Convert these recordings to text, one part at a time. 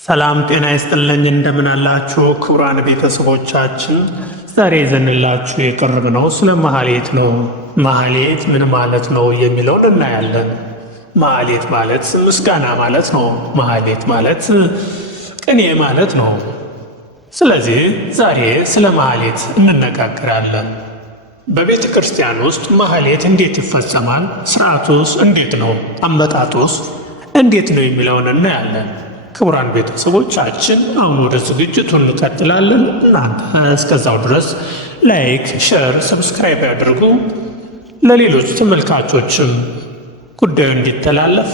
ሰላም ጤና ይስጥልኝ። እንደምን አላችሁ ክቡራን ቤተሰቦቻችን? ዛሬ ይዘንላችሁ የቀረብነው ስለ ማህሌት ነው። ማህሌት ምን ማለት ነው የሚለውን እናያለን። ማህሌት ማለት ምስጋና ማለት ነው። ማህሌት ማለት ቅኔ ማለት ነው። ስለዚህ ዛሬ ስለ ማህሌት እንነጋገራለን። በቤተ ክርስቲያን ውስጥ ማህሌት እንዴት ይፈጸማል? ስርዓቱስ እንዴት ነው? አመጣጡስ እንዴት ነው የሚለውን እናያለን። ክቡራን ቤተሰቦቻችን አሁን ወደ ዝግጅቱ እንቀጥላለን። እናንተ እስከዛው ድረስ ላይክ፣ ሼር፣ ሰብስክራይብ ያድርጉ። ለሌሎች ተመልካቾችም ጉዳዩ እንዲተላለፍ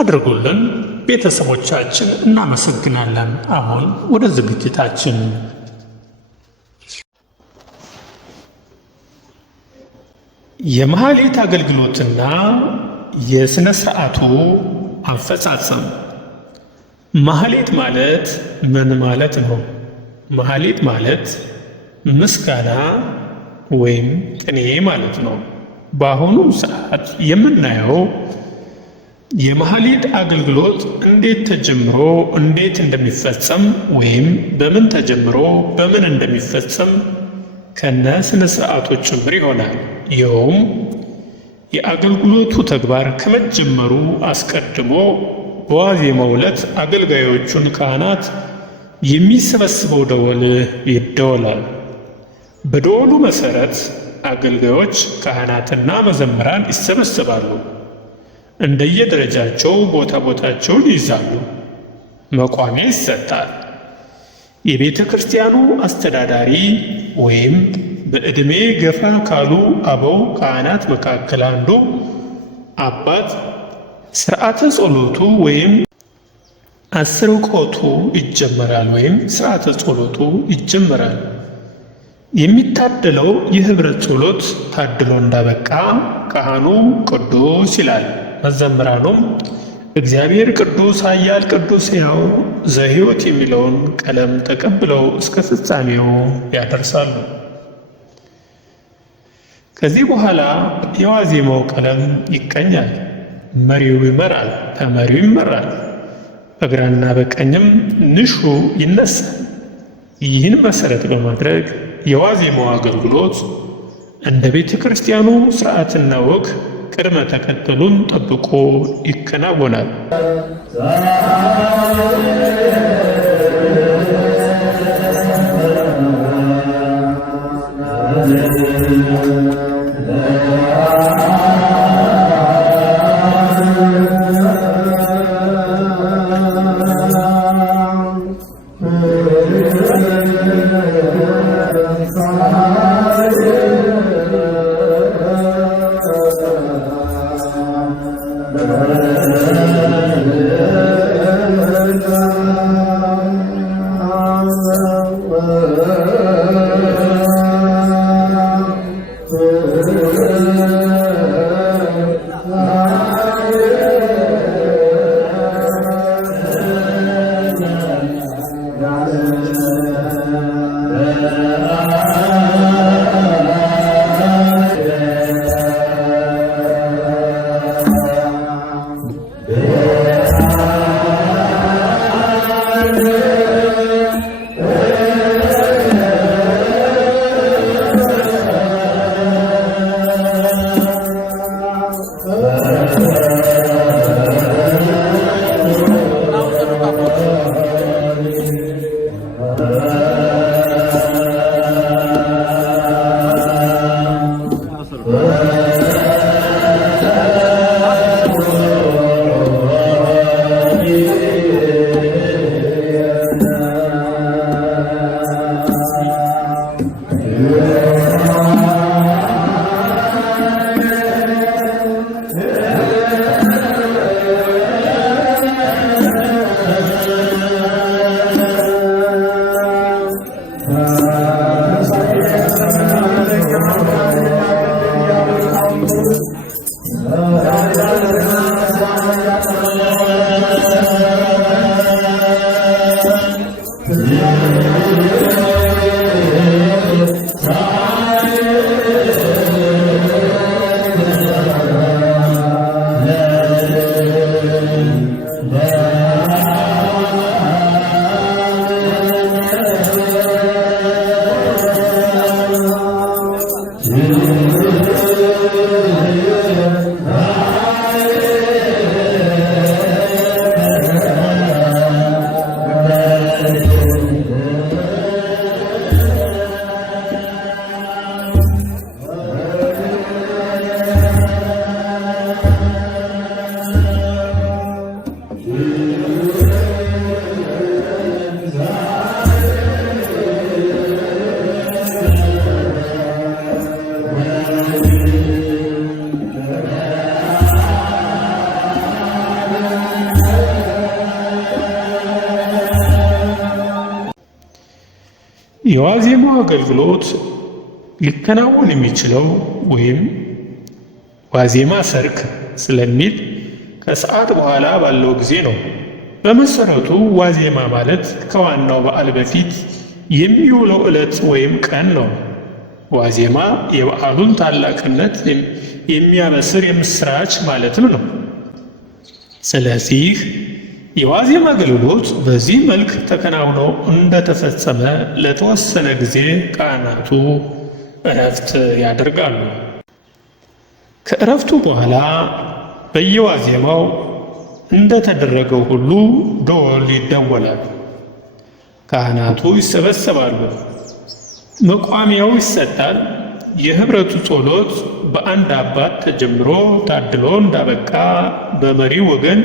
አድርጉልን። ቤተሰቦቻችን እናመሰግናለን። አሁን ወደ ዝግጅታችን የማህሌት አገልግሎትና የሥነ ሥርዓቱ አፈጻጸም። ማህሌት ማለት ምን ማለት ነው? ማህሌት ማለት ምስጋና ወይም ቅኔ ማለት ነው። በአሁኑ ሰዓት የምናየው የማህሌት አገልግሎት እንዴት ተጀምሮ እንዴት እንደሚፈጸም ወይም በምን ተጀምሮ በምን እንደሚፈጸም ከነ ስነ ስርዓቶች ጭምር ይሆናል። ይኸውም የአገልግሎቱ ተግባር ከመጀመሩ አስቀድሞ በዋዜማው ዕለት አገልጋዮቹን ካህናት የሚሰበስበው ደወል ይደወላል። በደወሉ መሠረት አገልጋዮች ካህናትና መዘምራን ይሰበሰባሉ። እንደየደረጃቸው ቦታቸውን ይይዛሉ። መቋሚያ ይሰጣል። የቤተ ክርስቲያኑ አስተዳዳሪ ወይም በዕድሜ ገፋ ካሉ አበው ካህናት መካከል አንዱ አባት ሥርዓተ ጸሎቱ ወይም አስርቆቱ ይጀመራል ወይም ሥርዓተ ጸሎቱ ይጀመራል። የሚታደለው የኅብረት ጸሎት ታድሎ እንዳበቃ ካህኑ ቅዱስ ይላል። መዘምራኑም እግዚአብሔር ቅዱስ ኃያል ቅዱስ ሕያው ዘሕይወት የሚለውን ቀለም ተቀብለው እስከ ፍጻሜው ያደርሳሉ። ከዚህ በኋላ የዋዜማው ቀለም ይቀኛል። መሪው ይመራል፣ ተመሪው ይመራል። በግራና በቀኝም ንሹ ይነሳል። ይህን መሠረት በማድረግ የዋዜማው አገልግሎት እንደ ቤተ ክርስቲያኑ ሥርዓትና ወግ ቅድመ ተከተሉን ጠብቆ ይከናወናል። የዋዜማው አገልግሎት ሊከናወን የሚችለው ወይም ዋዜማ ሰርክ ስለሚል ከሰዓት በኋላ ባለው ጊዜ ነው። በመሰረቱ ዋዜማ ማለት ከዋናው በዓል በፊት የሚውለው ዕለት ወይም ቀን ነው። ዋዜማ የበዓሉን ታላቅነት የሚያበስር የምስራች ማለትም ነው። ስለዚህ የዋዜማ አገልግሎት በዚህ መልክ ተከናውኖ እንደተፈጸመ ለተወሰነ ጊዜ ካህናቱ እረፍት ያደርጋሉ። ከእረፍቱ በኋላ በየዋዜማው እንደተደረገው ሁሉ ደወል ይደወላል። ካህናቱ ይሰበሰባሉ። መቋሚያው ይሰጣል። የኅብረቱ ጸሎት በአንድ አባት ተጀምሮ ታድሎ እንዳበቃ በመሪው ወገን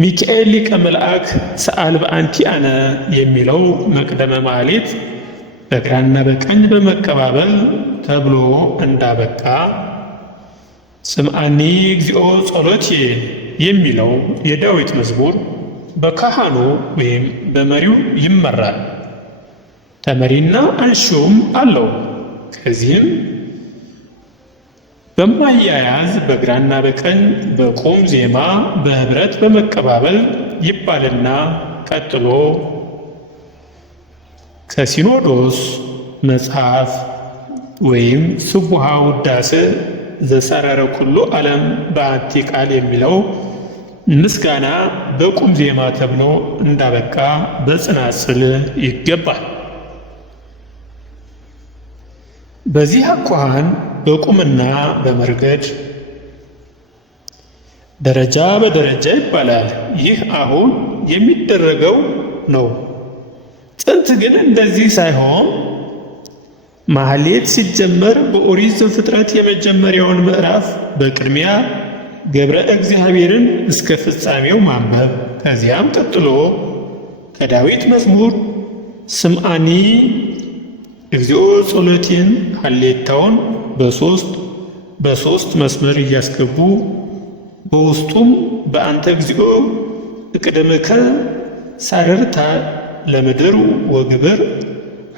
ሚካኤል ሊቀ መልአክ ሰአል በአንቲ አነ የሚለው መቅደመ ማኅሌት በግራና በቀኝ በመቀባበል ተብሎ እንዳበቃ ስምዓኒ እግዚኦ ጸሎቴ የሚለው የዳዊት መዝሙር በካህኑ ወይም በመሪው ይመራል። ተመሪና አንሺውም አለው። ከዚህም በማያያዝ በግራና በቀኝ በቁም ዜማ በኅብረት በመቀባበል ይባልና ቀጥሎ ከሲኖዶስ መጽሐፍ ወይም ስቡሐ ውዳሴ ዘሰረረ ኩሉ ዓለም በአንቲ ቃል የሚለው ምስጋና በቁም ዜማ ተብሎ እንዳበቃ በጽናጽል ይገባል። በዚህ አኳኋን በቁምና በመርገድ ደረጃ በደረጃ ይባላል። ይህ አሁን የሚደረገው ነው። ጥንት ግን እንደዚህ ሳይሆን ማኅሌት ሲጀመር በኦሪት ዘፍጥረት የመጀመሪያውን ምዕራፍ በቅድሚያ ገብረ እግዚአብሔርን እስከ ፍጻሜው ማንበብ፣ ከዚያም ቀጥሎ ከዳዊት መዝሙር ስምዓኒ እግዚኦ ጸሎቴን ሀሌታውን በሶስት መስመር እያስገቡ በውስጡም በአንተ እግዚኦ እቅድምከ ሳረርታ ለምድር ወግብር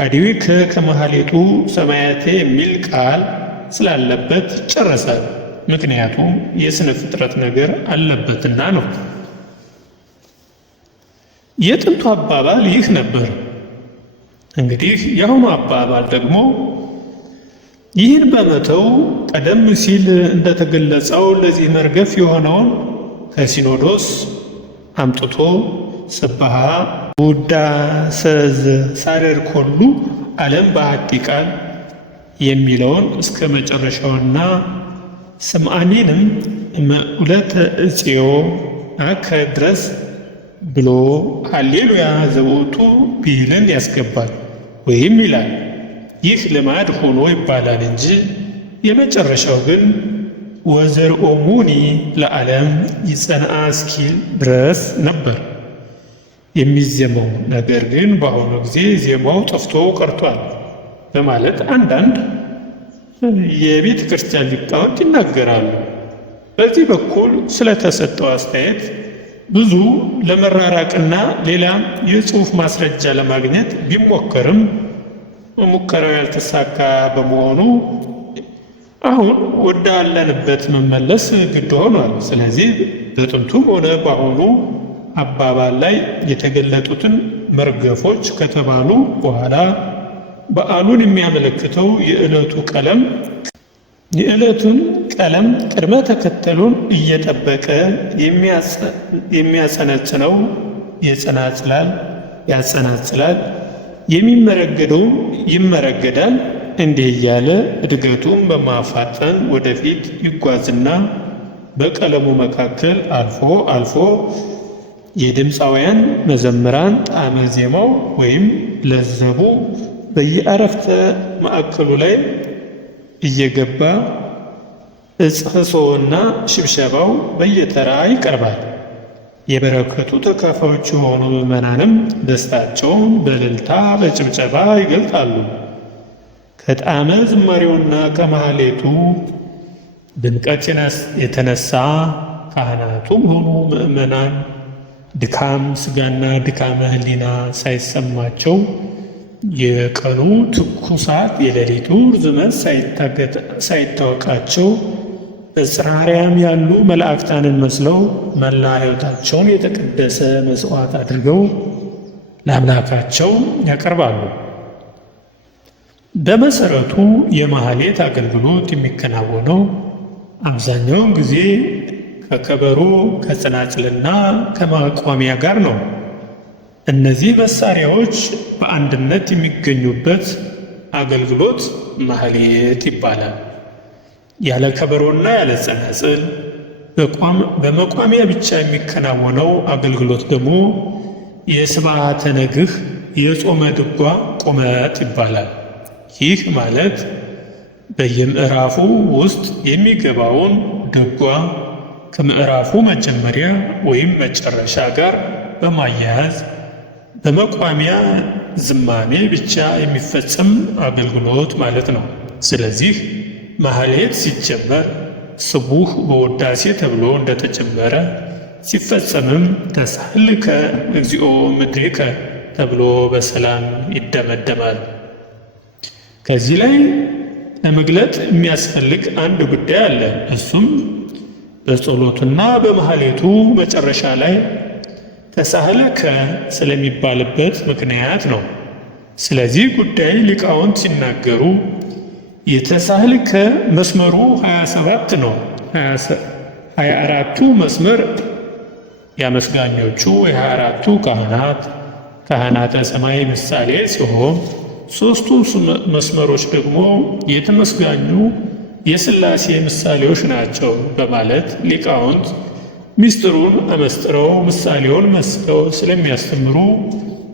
አዲዊከ ከመሃሌቱ ሰማያቴ የሚል ቃል ስላለበት ጨረሳል። ምክንያቱም የሥነ ፍጥረት ነገር አለበትና ነው። የጥንቱ አባባል ይህ ነበር። እንግዲህ የአሁኑ አባባል ደግሞ ይህን በመተው ቀደም ሲል እንደተገለጸው ለዚህ መርገፍ የሆነውን ከሲኖዶስ አምጥቶ ስብሐ ውዳሴ ዘሳረረ ኩሉ ዓለም በአሐቲ ቃል የሚለውን እስከ መጨረሻውና ስምዓኒንም እምዑለተ እፄዮ አከ ድረስ ብሎ ሃሌሉያ ዘውቱ ብሂልን ያስገባል ወይም ይላል። ይህ ልማድ ሆኖ ይባላል እንጂ የመጨረሻው ግን ወዘርኦሙኒ ለዓለም ይጸንዓ እስኪል ድረስ ነበር የሚዜመው። ነገር ግን በአሁኑ ጊዜ ዜማው ጠፍቶ ቀርቷል በማለት አንዳንድ የቤተ ክርስቲያን ሊቃውንት ይናገራሉ። በዚህ በኩል ስለተሰጠው አስተያየት ብዙ ለመራራቅና ሌላም የጽሑፍ ማስረጃ ለማግኘት ቢሞከርም ሙከራው ያልተሳካ በመሆኑ አሁን ወዳለንበት መመለስ ግድ ሆኗል። ስለዚህ በጥንቱም ሆነ በአሁኑ አባባል ላይ የተገለጡትን መርገፎች ከተባሉ በኋላ በዓሉን የሚያመለክተው የዕለቱን ቀለም ቅድመ ተከተሉን እየጠበቀ የሚያጸነጽነው ያጸናጽላል፣ የሚመረገደውም ይመረገዳል። እንዲህ እያለ እድገቱን በማፋጠን ወደፊት ይጓዝና በቀለሙ መካከል አልፎ የድምፃውያን መዘምራን ጣዕመ ዜማው ወይም ለዘቡ በየአረፍተ ማዕከሉ ላይ እየገባ እጽሕሶና ሽብሸባው በየተራ ይቀርባል። የበረከቱ ተካፋዮች የሆኑ ምዕመናንም ደስታቸውን በእልልታ በጭብጨባ ይገልጣሉ። ከጣዕመ ዝማሬውና ከማኅሌቱ ድምቀት የተነሳ ካህናቱም ሆኑ ምዕመናን ድካም ሥጋና ድካመ ሕሊና ሳይሰማቸው የቀኑ ትኩሳት የሌሊቱ ርዝመት ሳይታወቃቸው በጽርሐ አርያም ያሉ መላእክታንን መስለው መላ ሕይወታቸውን የተቀደሰ መሥዋዕት አድርገው ለአምላካቸው ያቀርባሉ። በመሰረቱ የማህሌት አገልግሎት የሚከናወነው አብዛኛውን ጊዜ ከከበሮ ከጸናጽልና ከማቋሚያ ጋር ነው። እነዚህ መሳሪያዎች በአንድነት የሚገኙበት አገልግሎት ማህሌት ይባላል። ያለ ከበሮና ያለ ጸናጽል በመቋሚያ ብቻ የሚከናወነው አገልግሎት ደግሞ የስብዓተ ነግህ የጾመ ድጓ ቁመት ይባላል። ይህ ማለት በየምዕራፉ ውስጥ የሚገባውን ድጓ ከምዕራፉ መጀመሪያ ወይም መጨረሻ ጋር በማያያዝ በመቋሚያ ዝማሜ ብቻ የሚፈጸም አገልግሎት ማለት ነው። ስለዚህ ማህሌት ሲጀመር ስቡሕ በውዳሴ ተብሎ እንደተጀመረ ሲፈጸምም ተሳህልከ እግዚኦ ምድሪከ ተብሎ በሰላም ይደመደማል። ከዚህ ላይ ለመግለጥ የሚያስፈልግ አንድ ጉዳይ አለ። እሱም በጸሎቱና በማህሌቱ መጨረሻ ላይ ተሳህለከ ስለሚባልበት ምክንያት ነው። ስለዚህ ጉዳይ ሊቃውንት ሲናገሩ የተሳህልከ መስመሩ 27 ነው። 24ቱ መስመር የአመስጋኞቹ የ24ቱ ካህናተ ሰማይ ምሳሌ ሲሆን ሦስቱ መስመሮች ደግሞ የተመስጋኙ የሥላሴ ምሳሌዎች ናቸው በማለት ሊቃውንት ምስጢሩን አመስጥረው ምሳሌውን መስለው ስለሚያስተምሩ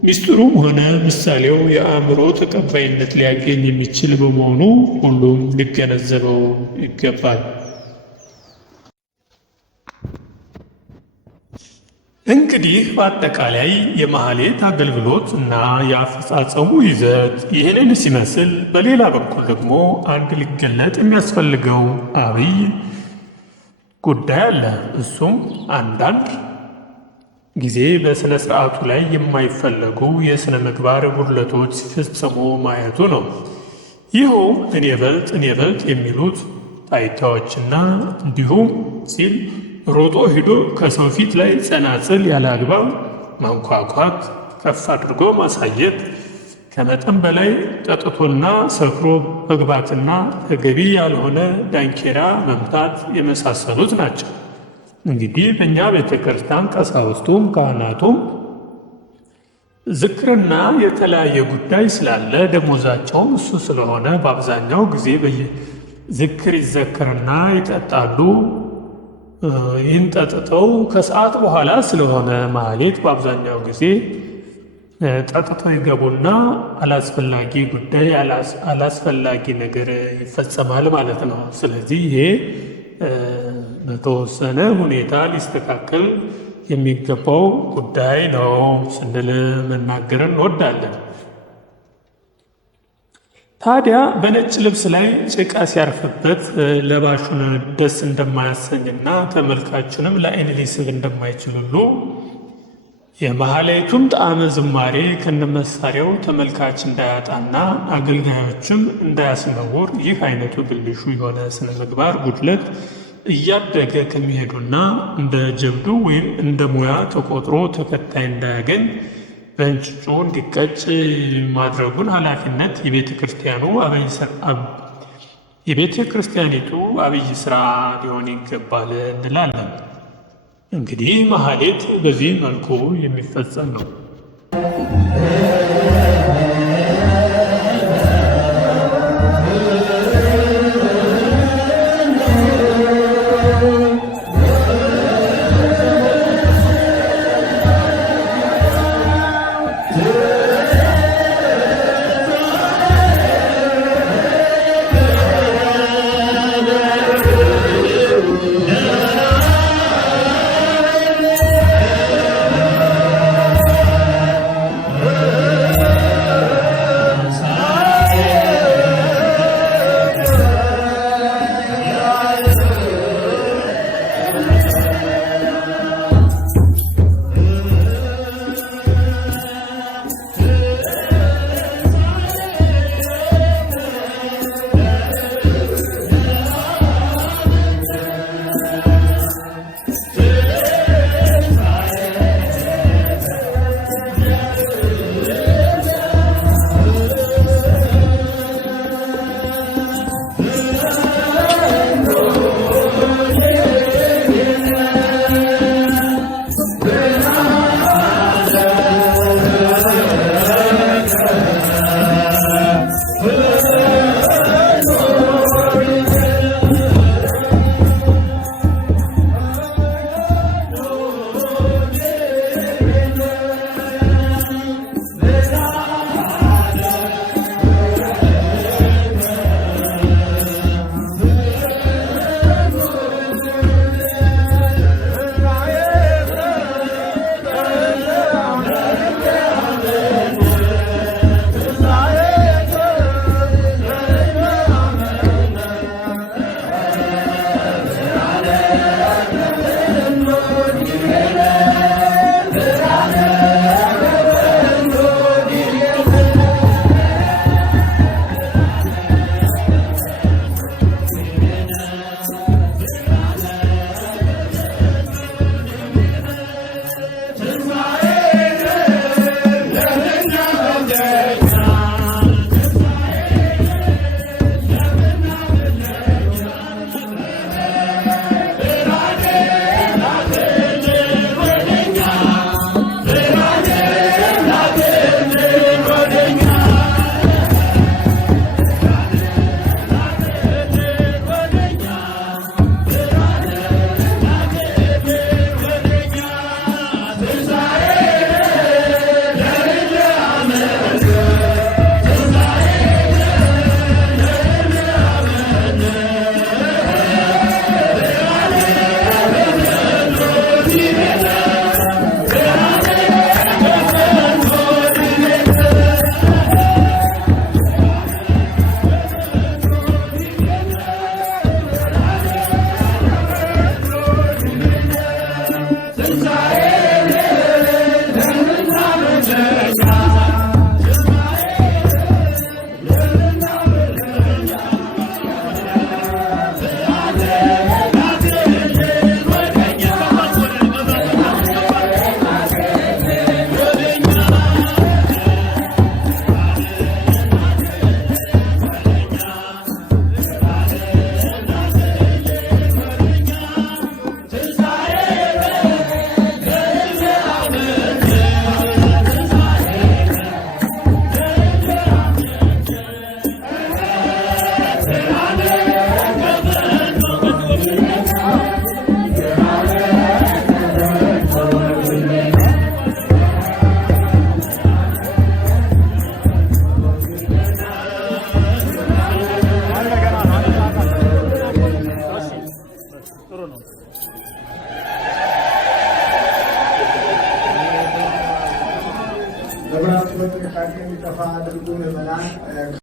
ምስጢሩም ሆነ ምሳሌው የአእምሮ ተቀባይነት ሊያገኝ የሚችል በመሆኑ ሁሉም ሊገነዘበው ይገባል። እንግዲህ በአጠቃላይ የማህሌት አገልግሎት እና የአፈጻጸሙ ይዘት ይህንን ሲመስል፣ በሌላ በኩል ደግሞ አንድ ሊገለጥ የሚያስፈልገው አብይ ጉዳይ አለ። እሱም አንዳንድ ጊዜ በሥነ ሥርዓቱ ላይ የማይፈለጉ የሥነ ምግባር ጉድለቶች ሲፈጸሙ ማየቱ ነው። ይኸው እኔ በልጥ የሚሉት ታይታዎችና እንዲሁም ሲል ሮጦ ሂዶ ከሰው ፊት ላይ ጸናጽል ያለ አግባብ ማንኳኳት፣ ከፍ አድርጎ ማሳየት፣ ከመጠን በላይ ጠጥቶና ሰክሮ መግባትና ተገቢ ያልሆነ ዳንኪራ መምታት የመሳሰሉት ናቸው። እንግዲህ በእኛ ቤተ ክርስቲያን ቀሳውስቱም ካህናቱም ዝክርና የተለያየ ጉዳይ ስላለ ደሞዛቸውም እሱ ስለሆነ በአብዛኛው ጊዜ ዝክር ይዘክርና ይጠጣሉ። ይህን ጠጥተው ከሰዓት በኋላ ስለሆነ ማህሌት በአብዛኛው ጊዜ ጠጥተው ይገቡና አላስፈላጊ ጉዳይ አላስፈላጊ ነገር ይፈጸማል ማለት ነው። ስለዚህ ይሄ በተወሰነ ሁኔታ ሊስተካከል የሚገባው ጉዳይ ነው ስንል መናገር እንወዳለን። ታዲያ በነጭ ልብስ ላይ ጭቃ ሲያርፍበት ለባሹን ደስ እንደማያሰኝና ተመልካቹንም ለዓይን ሊስብ እንደማይችል ሁሉ የማህሌቱም ጣዕመ ዝማሬ ከነመሳሪያው ተመልካች እንዳያጣና አገልጋዮችም እንዳያስነውር ይህ አይነቱ ብልሹ የሆነ ስነ ምግባር ጉድለት እያደገ ከሚሄዱና እንደ ጀብዱ ወይም እንደ ሙያ ተቆጥሮ ተከታይ እንዳያገኝ በእንጭጩ እንዲቀጭ ማድረጉን ኃላፊነት የቤተ ክርስቲያኒቱ አብይ ሥራ ሊሆን ይገባል እንላለን። እንግዲህ ማህሌት በዚህ መልኩ የሚፈጸም ነው። ከሚጠፋ አድርጉ ምዕመናን